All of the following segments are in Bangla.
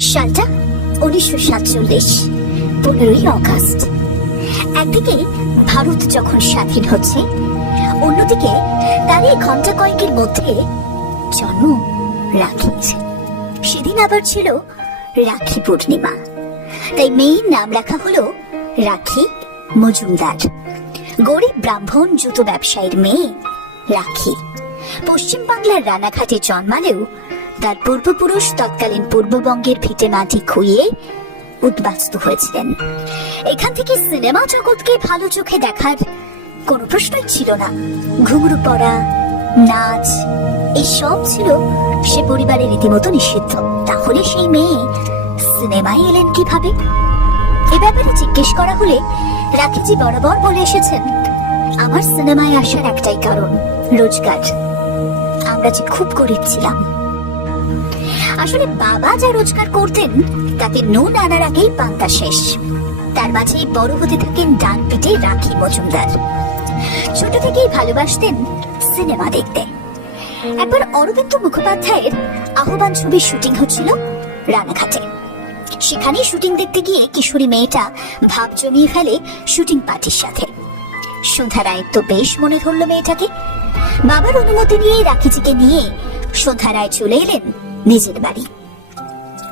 সালটা উনিশশো সাতচল্লিশ, পনেরোই অগাস্ট। একদিকে ভারত যখন স্বাধীন হচ্ছে, অন্যদিকে তার এই ঘণ্টা কয়েকের মধ্যে জন্ম রাখির সেদিন আবার ছিল রাখি পূর্ণিমা। তাই মেয়ের নাম রাখা হলো রাখি মজুমদার। গরিব ব্রাহ্মণ জুতো ব্যবসায়ীর মেয়ে রাখি। পশ্চিম বাংলার রানাঘাটে জন্মালেও তার পূর্বপুরুষ তৎকালীন পূর্ববঙ্গের ভিটে মাটি খুইয়ে উদ্বাস্ত হয়েছিলেন। এখান থেকে সিনেমা জগৎকে ভালো চোখে দেখার কোনো প্রশ্নই ছিল না। ঘুঙরু পড়া, নাচ, এসব ছিল সে পরিবারের রীতিমতো নিষিদ্ধ। তাহলে সেই মেয়ে সিনেমায় এলেন কীভাবে? এ ব্যাপারে জিজ্ঞেস করা হলে রাখিজি বরাবর বলে এসেছেন, আমার সিনেমায় আসার একটাই কারণ, রোজগার। আমরা যে খুব গরিব ছিলাম আসলে বাবা যা রোজগার করতেন, তাতে নুন আনার আগেই পান্তা শেষ। তার মাঝেই বড় হতে থাকেন ডান পিঠে রাখি মজুমদার। ছোট থেকেই ভালোবাসতেন সিনেমা দেখতে। একবার অরবিন্দ মুখোপাধ্যায়ের আহ্বান ছবির শুটিং হচ্ছিল রানাঘাটে। সেখানে শুটিং দেখতে গিয়ে কিশোরী মেয়েটা ভাব জমিয়ে ফেলে শুটিং পার্টির সাথে। সন্ধ্যা রায়ের তো বেশ মনে ধরল মেয়েটাকে। বাবার অনুমতি নিয়ে রাখিজিকে নিয়ে সন্ধ্যা রায় চলে এলেন নিজের বাড়ি।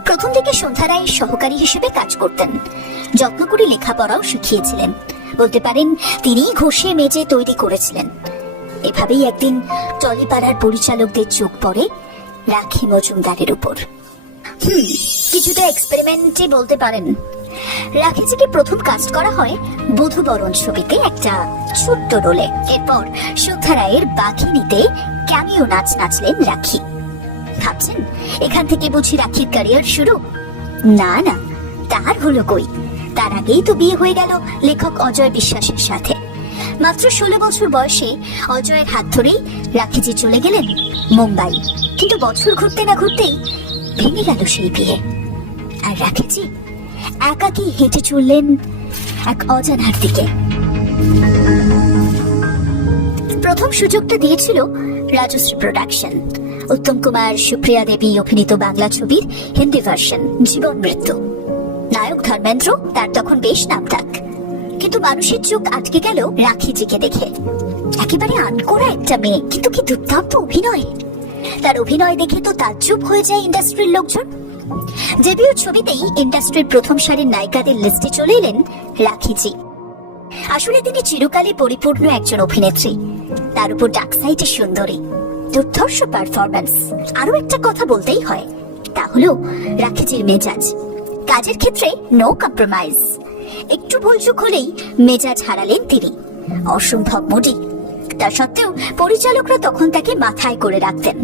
প্রথম দিকে সন্ধ্যা রায়ের সহকারী হিসেবে কাজ করতেন। যত্ন করে লেখাপড়াও শিখিয়েছিলেন। বলতে পারেন, তিনিই ঘষে মেজে তৈরি করেছিলেন। এভাবেই একদিন টলিপাড়ার পরিচালকদের চোখ পড়ে রাখি মজুমদারের উপর। হুম, কিছুটা এক্সপেরিমেন্টে বলতে পারেন। রাখিজিকে প্রথম কাস্ট করা হয় বধুবরণ ছবিতে একটা ছোট্ট রোলে এরপর সন্ধ্যা রায়ের বাঘিনীতে ক্যামিও নাচ নাচলেন রাখি। ভাবছেন? এখান থেকে বুঝি রাখির ক্যারিয়ার শুরু? না না, তার হলো কই? তার আগেই তো বিয়ে হয়ে গেল লেখক অজয় বিশ্বাসের সাথে। মাত্র ষোলো বছর বয়সে অজয়ের হাত ধরেই রাখিজি চলে গেলেন মুম্বাই। কিন্তু বছর ঘুরতে না ঘুরতেই ভেঙে গেল সেই বিয়ে। আর রাখিজি একাকি হেঁটে চললেন এক অজানার দিকে। প্রথম সুযোগটা দিয়েছিল রাজশ্রী প্রোডাকশন উত্তম কুমার, সুপ্রিয়া দেবী, অভিনীত বাংলা ছবির হিন্দি ভার্সন জীবন মৃত্যু। নায়ক ধর্মেন্দ্র, তার তখন বেশ নামডাক কিন্তু মানুষের চোখ আটকে গেল রাখিজিকে দেখে। একেবারে আনকোড়া একটা মেয়ে, কিন্তু কি দুর্দান্ত অভিনয়। তার অভিনয় দেখে তো তাজ্জব হয়ে যায় ইন্ডাস্ট্রির লোকজন। ডেবিউ ছবিতেই ইন্ডাস্ট্রির প্রথম সারির নায়িকাদের লিস্টে চলে এলেন রাখিজি। আসলে তিনি চিরকালই পরিপূর্ণ একজন অভিনেত্রী। তার উপর ডাক সাইটে সুন্দরী। দুর্ধর্ষ পারফরম্যান্স আরও একটা কথা বলতেই হয়, তা হলো রাখিজির মেজাজ। কাজের ক্ষেত্রে নো কম্প্রোমাইজ একটু ভুলচুক হলেই মেজাজ হারালেন তিনি। অসম্ভব মোডি। তা সত্ত্বেও পরিচালকরা তখন তাকে মাথায় করে রাখতেন।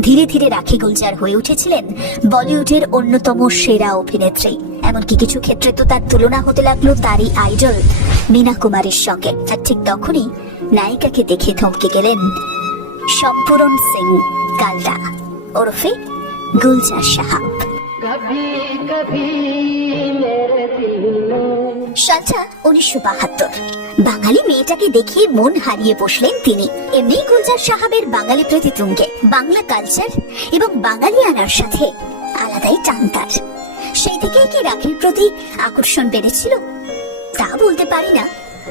ধীরে ধীরে রাখি গুলজার হয়ে উঠেছিলেন বলিউডের অন্যতম সেরা অভিনেত্রী। এমনকি কিছু ক্ষেত্রে তো তার তুলনা হতে লাগল তারই আইডল, মীনা কুমারের সঙ্গে। আর ঠিক তখনই নায়িকাকে দেখে থমকে গেলেন সম্পূরণ সিং কালরা। ওরফে গুলজার সাহাব উনিশশো বাহাত্তর। বাঙালি মেয়েটাকে দেখে মন হারিয়ে বসলেন তিনি। এমনি গুলজার সাহাবের বাঙালি প্রতিতুঙ্গে বাংলা কালচার এবং বাঙালি আনার সাথে আলাদাই টান সেই থেকেই কি রাখির প্রতি আকর্ষণ বেড়েছিল? তা বলতে পারি না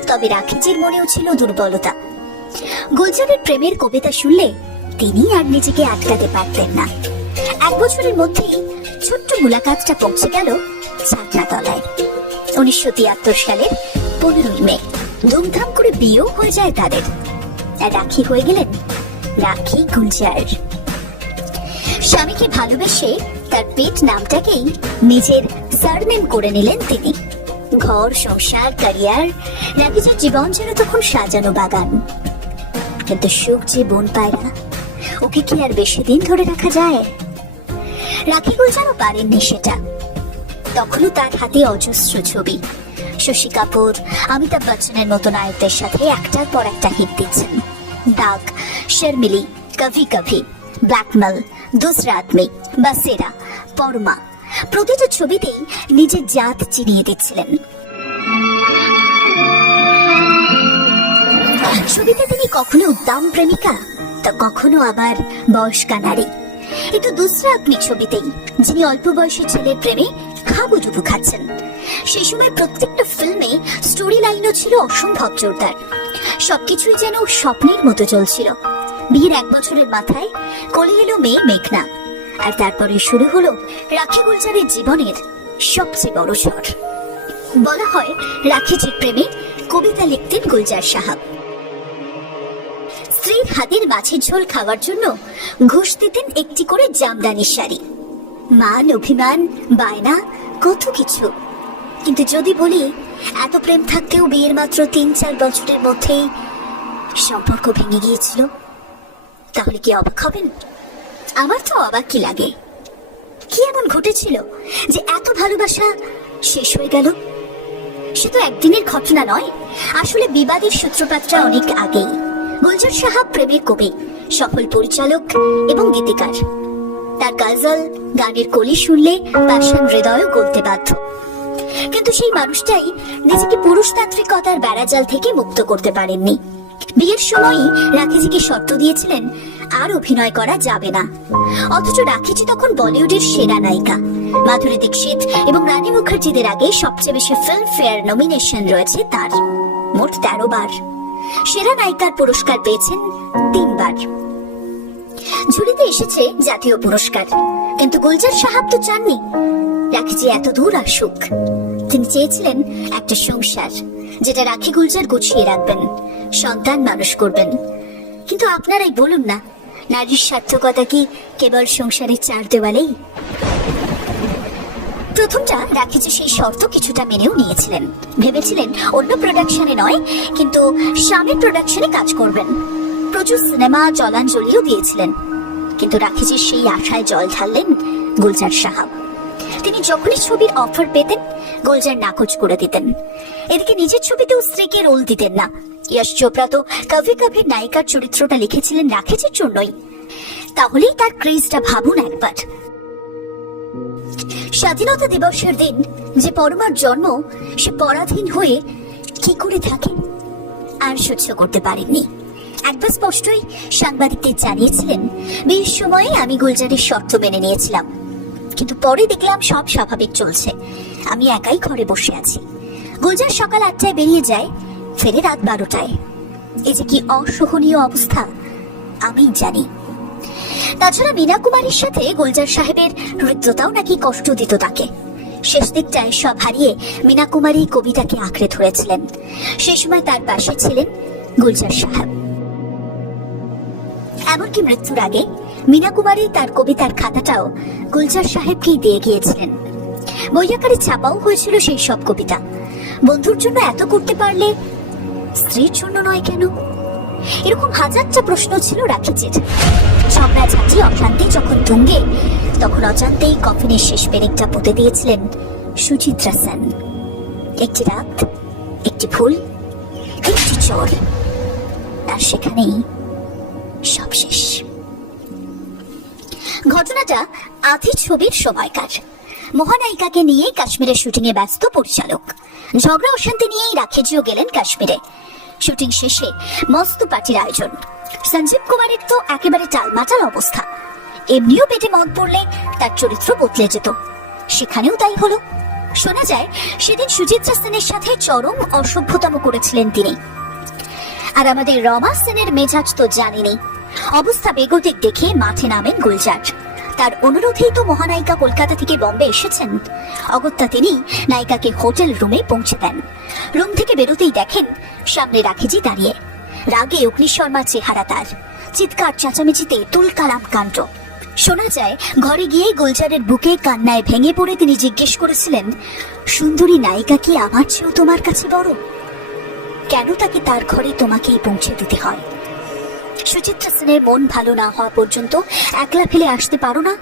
তবে রাখিজির মনেও ছিল দুর্বলতা। গুলজারের প্রেমের কবিতা শুনলে তিনি আর নিজেকে আটকাতে পারতেন না। এক বছরের মধ্যেই ছোট্ট মুলাকাতটা পৌঁছে গেল ছাতনা তলায় উনিশশো তিয়াত্তর সালের পনেরোই মে। ধুমধাম করে বিয়েও হয়ে যায় তাদের। রাখি হয়ে গেলেন রাখি গুলজার। স্বামীকে ভালোবেসে তার পেট নামটাকেই নিজের সারনেম করে নিলেন তিনি। ঘর, সংসার, ক্যারিয়ার রাখিজের জীবন যেন তখন সাজানো বাগান। কিন্তু সুখ বোন পায় না। ওকে কি আর বেশি দিন ধরে রাখা যায়? রাখি গুলজারও পারেননি সেটা। তখনও তার হাতে অজস্র ছবি। শশী কাপুর, অমিতাভ বচ্চনের মতো নায়কদের সাথে একটার পর একটা হিট দিচ্ছেন। দাগ শর্মিলি, কভি কভি, ব্ল্যাকমেল, দুসরা আদমি, বাসেরা, পরমা। প্রতিটা ছবিতেই নিজের জাত চিনিয়ে দিচ্ছিলেন। ছবিতে তিনি কখনো উদ্দাম প্রেমিকা, তো কখনো আবার বয়স্কা নারী। এ তো দুসরা আপনি ছবিতেই, যিনি অল্প বয়সী ছেলের প্রেমে খাবুডুবু খাচ্ছেন। সেই সময় প্রত্যেকটা ফিল্মে স্টোরি লাইনও ছিল অসম্ভব জোরদার। সবকিছুই যেন স্বপ্নের মতো চলছিল। বিয়ের এক বছরের মাথায় কলি এলো মেয়ে মেঘনা। আর তারপরে শুরু হলো রাখি গুলজারের জীবনের সবচেয়ে বড় ঝড়। বলা হয় রাখিজির প্রেমে কবিতা লিখতেন গুলজার সাহাব। স্ত্রীর হাতের মাছের ঝোল খাওয়ার জন্য ঘুষ দিতেন একটি করে জামদানির শাড়ি। মান অভিমান, বায়না, কত কিছু। কিন্তু যদি বলি, এত প্রেম থাকতেও বিয়ের মাত্র তিন চার বছরের মধ্যেই সম্পর্ক ভেঙে গিয়েছিল। তাহলে কি অবাক হবেন? আমার তো অবাক কি লাগে। কি এমন ঘটেছিল যে এত ভালোবাসা শেষ হয়ে গেল? সে তো একদিনের ঘটনা নয়। আসলে বিবাদের সূত্রপাতটা অনেক আগেই। গুলজার সাহাব প্রেমের কবি, সফল পরিচালক এবং গীতিকার। তার গাজল, গানের কলি শুনলে পাষাণ হৃদয়ও গলতে বাধ্য। কিন্তু সেই মানুষটাই নিজেকে পুরুষতান্ত্রিকতার বেড়াজাল থেকে মুক্ত করতে পারেননি। বিয়ের সময়ই রাখিজিকে শর্ত দিয়েছিলেন, আর অভিনয় করা যাবে না। অথচ রাখিজি তখন বলিউডের সেরা নায়িকা। মাধুরী দীক্ষিত এবং রানী মুখার্জিদের আগে সবচেয়ে বেশি ফিল্ম ফেয়ার নমিনেশন রয়েছে তার, মোট তেরো বার। সেরা নায়িকার পুরস্কার পেয়েছেন তিনবার। ঝুলিতে এসেছে জাতীয় পুরস্কার। কিন্তু গুলজার সাহাব তো চাননি। রাখিজি এত দূর আসুক তিনি চেয়েছিলেন একটা সংসার, যেটা রাখি গুলজার গুছিয়ে রাখবেন, সন্তান মানুষ করবেন। কিন্তু আপনারাই বলুন না, নারীর সার্থকতা কি কেবল সংসারের চার দেওয়ালেই? প্রথমটা রাখিজি সেই শর্ত কিছুটা মেনেও নিয়েছিলেন। ভেবেছিলেন অন্য প্রোডাকশনে নয়, কিন্তু স্বামীর প্রোডাকশনে কাজ করবেন। প্রচুর সিনেমা জলাঞ্জলিও দিয়েছিলেন। কিন্তু রাখিজির সেই আশায় জল ঢাললেন গুলজার সাহাব তিনি যখনই ছবির অফার পেতেন, গুলজার নাকচ করে দিতেন। এদিকে নিজের ছবিতেও স্ত্রীকে রোল দিতেন না। ইয়াশ চোপড়া তো কভি কভির নায়িকার চরিত্রটা লিখেছিলেন রাখিজির জন্যই। তাহলেই তার ক্রেজটা ভাবুন একবার। স্বাধীনতা দিবসের দিন যে পরমার জন্ম, সে পরাধীন হয়ে কি করে থাকে? আর সহ্য করতে পারেননি। একবার স্পষ্টই সাংবাদিকদের জানিয়েছিলেন বিয়ের সময়ে আমি গুলজারের শর্ত মেনে নিয়েছিলাম। কিন্তু পরে দেখলাম সব স্বাভাবিক চলছে। আমি একাই ঘরে বসে আছি। গুলজার সকাল আটটায় বেরিয়ে যায়, ফেরে রাত বারোটায়। এ যে কি অসহনীয় অবস্থা আমি জানি। তাছাড়া মীনা কুমারীর সাথে গুলজার সাহেবের হৃদ্যতাও নাকি কষ্ট দিত তাকে। শেষ দিকটায় সব হারিয়ে মীনা কুমারী কবিতাকে আঁকড়ে ধরেছিলেন। সেই সময় তার পাশে ছিলেন গুলজার সাহেব। এমনকি মৃত্যুর আগে মীনা কুমারী তার কবিতার খাতাটাও গুলজার সাহেবকেই দিয়ে গিয়েছিলেন। বইয়াকারে ছাপাও হয়েছিল সেই সব কবিতা। বন্ধুর জন্য এত করতে পারলে স্ত্রীর জন্য নয় কেন? এরকম হাজারটা প্রশ্ন ছিল রাখিজির ঝগড়া ঝাঁটি অশান্তি যখন তুঙ্গে, তখন অজান্তেই কফিনের শেষ পেরেকটা পুঁতে দিয়েছিলেন সুচিত্রা সেন। একটি রাত, একটি ফুল, একটি চোর, আর সেখানেই সব শেষ। ঘটনাটা আধি ছবির সময়কার। মহানায়িকাকে নিয়ে কাশ্মীরের শুটিংয়ে ব্যস্ত পরিচালক। ঝগড়া অশান্তি নিয়েই রাখেজিও গেলেন কাশ্মীরে। শুটিং শেষে মস্ত পার্টির আয়োজন। সঞ্জীব কুমারের তো একেবারে টালমাটাল অবস্থা। এমনিও পেটে মদ পড়লে তার চরিত্র বদলে যেত। সেখানেও তাই হলো। শোনা যায়, সেদিন সুচিত্রা সেনের সাথে চরম অসভ্যতম করেছিলেন তিনি। আর আমাদের রমা সেনের মেজাজ তো জানেনি অবস্থা বেগতিক দেখে মাঠে নামেন গুলজার। তার অনুরোধেই তো মহানায়িকা কলকাতা থেকে বম্বে এসেছেন। অগত্যা তিনি নায়িকাকে হোটেল রুমে পৌঁছে দেন। রুম থেকে বেরোতেই দেখেন সামনে রাখিজি দাঁড়িয়ে। রাগে অগ্নি শর্মার চেহারা তার। চিৎকার চেঁচামেচিতে তুলকালাম কাণ্ড। শোনা যায়, ঘরে গিয়ে গুলজারের বুকে কান্নায় ভেঙে পড়ে তিনি জিজ্ঞেস করেছিলেন, সুন্দরী নায়িকা কি আমার চেয়েও তোমার কাছে বড়? কেন তাকে তার ঘরে তোমাকেই পৌঁছে দিতে হয়? সুচিত্রা সেনের মন ভালো না হওয়া পর্যন্ত একলা ফেলে আসতে পারো না?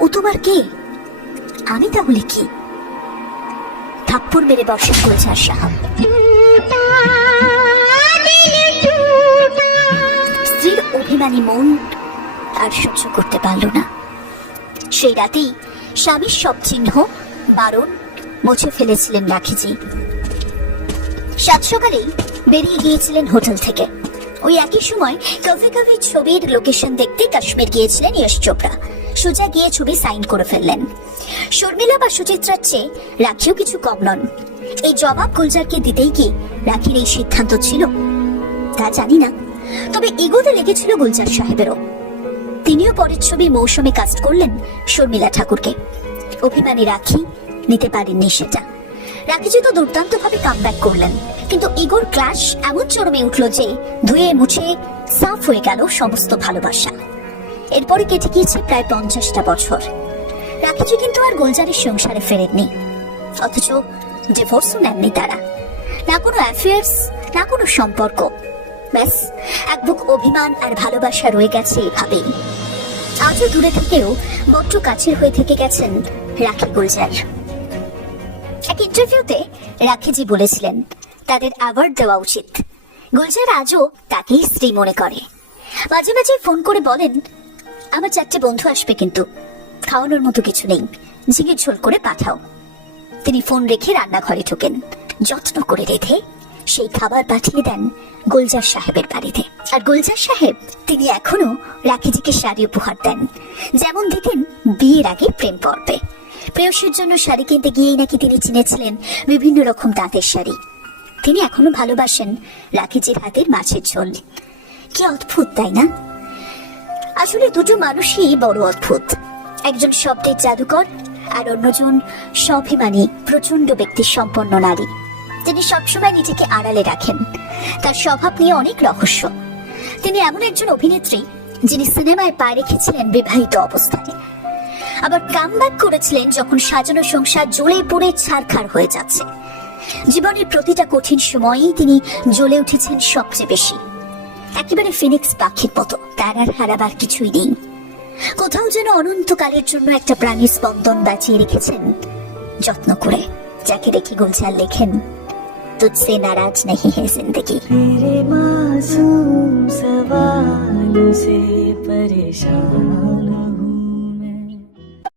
ও তোমার কে? আমি তাহলে কি? থাপ্পড় মেরে বসেন গুলজার সাহাব স্ত্রীর অভিমানী মন আর সহ্য করতে পারল না। সেই রাতেই স্বামীর সব চিহ্ন, বারণ মুছে ফেলেছিলেন রাখিজি। সাত সকালেই বেরিয়ে গিয়েছিলেন হোটেল থেকে। ওই একই সময় কভি কভি ছবির লোকেশন দেখতে কাশ্মীর গিয়েছিলেন ইয়শ চোপড়া। সোজা গিয়ে ছবি সাইন করে ফেললেন। শর্মিলা বা সুচিত্রার চেয়ে রাখিও কিছু কম নন। এই জবাব গুলজারকে দিতেই কি রাখির এই সিদ্ধান্ত ছিল? তা জানি না। তবে এগোতে লেগেছিল গুলজার সাহেবেরও। তিনিও পরের ছবি মৌসুমে কাস্ট করলেন শর্মিলা ঠাকুরকে। অভিমানী রাখি নিতে পারেননি সেটা। রাখি তো দুর্দান্ত ভাবে কামব্যাক করলেন। কিন্তু ইগোর ক্লাশ এমন চরমে উঠল যে ধুয়ে মুছে সাফ হয়ে গেল সমস্ত ভালোবাসা। এরপরে কেটে গিয়েছে প্রায় পঞ্চাশটা বছর। রাখিজি কিন্তু আর গোলজারের সংসারে ফেরেননি। অথচ ডিভোর্সও নেননি তারা। না কোনো অ্যাফেয়ার্স না কোনো সম্পর্ক। ব্যাস, এক বুক অভিমান আর ভালোবাসা রয়ে গেছে এভাবেই। আজও দূরে থেকেও বড্ড কাছের হয়ে থেকে গেছেন রাখি গুলজার। এক ইন্টারভিউতে রাখিজি বলেছিলেন, তাদের অ্যাওয়ার্ড দেওয়া উচিত। গুলজার আজও তাকেই স্ত্রী মনে করে। মাঝে মাঝে ফোন করে বলেন, আমার চারটে বন্ধু আসবে কিন্তু। খাওয়ানোর মতো কিছু নেই। ঝিঙে ঝোল করে পাঠাও। তিনি ফোন রেখে রান্নাঘরে ঢোকেন। যত্ন করে রেখে সেই খাবার পাঠিয়ে দেন গুলজার সাহেবের বাড়িতে। আর গুলজার সাহেব, তিনি এখনও রাখিজিকে শাড়ি উপহার দেন। যেমন দিতেন বিয়ের আগে প্রেম পর্বে। প্রেয়সীর জন্য শাড়ি কিনতে গিয়েই নাকি তিনি চিনেছিলেন বিভিন্ন রকম তাঁতের শাড়ি। তিনি এখনও ভালোবাসেন রাখিজির হাতের মাছের ঝোল। কি অদ্ভুত, তাই না? আসলে দুটো মানুষই বড় অদ্ভুত। একজন শব্দের জাদুকর আর অন্যজন স্বাভিমানী প্রচণ্ড ব্যক্তি সম্পন্ন নারী। তিনি সবসময় নিজেকে আড়ালে রাখেন। তার স্বভাব নিয়ে অনেক রহস্য। তিনি এমন একজন অভিনেত্রী যিনি সিনেমায় পা রেখেছিলেন বিবাহিত অবস্থায়। আবার কামব্যাক করেছিলেন যখন সাজানো সংসার জ্বলে পুড়ে ছারখার হয়ে যাচ্ছে জীবনের প্রতিটা কঠিন সময়েই তিনি জ্বলে উঠেছেন সবচেয়ে বেশি একেবারে ফিনিক্স পাখির মতো তার আর হারাবার কিছুই নেই কোথাও যেন অনন্তকালের জন্য একটা প্রাণীর স্পন্দন বাঁচিয়ে রেখেছেন যত্ন করে যাকে দেখে গুলজার লেখেন তুঝসে নারাজ नहीं है जिंदगी तेरे मासूम सवालों से परेशान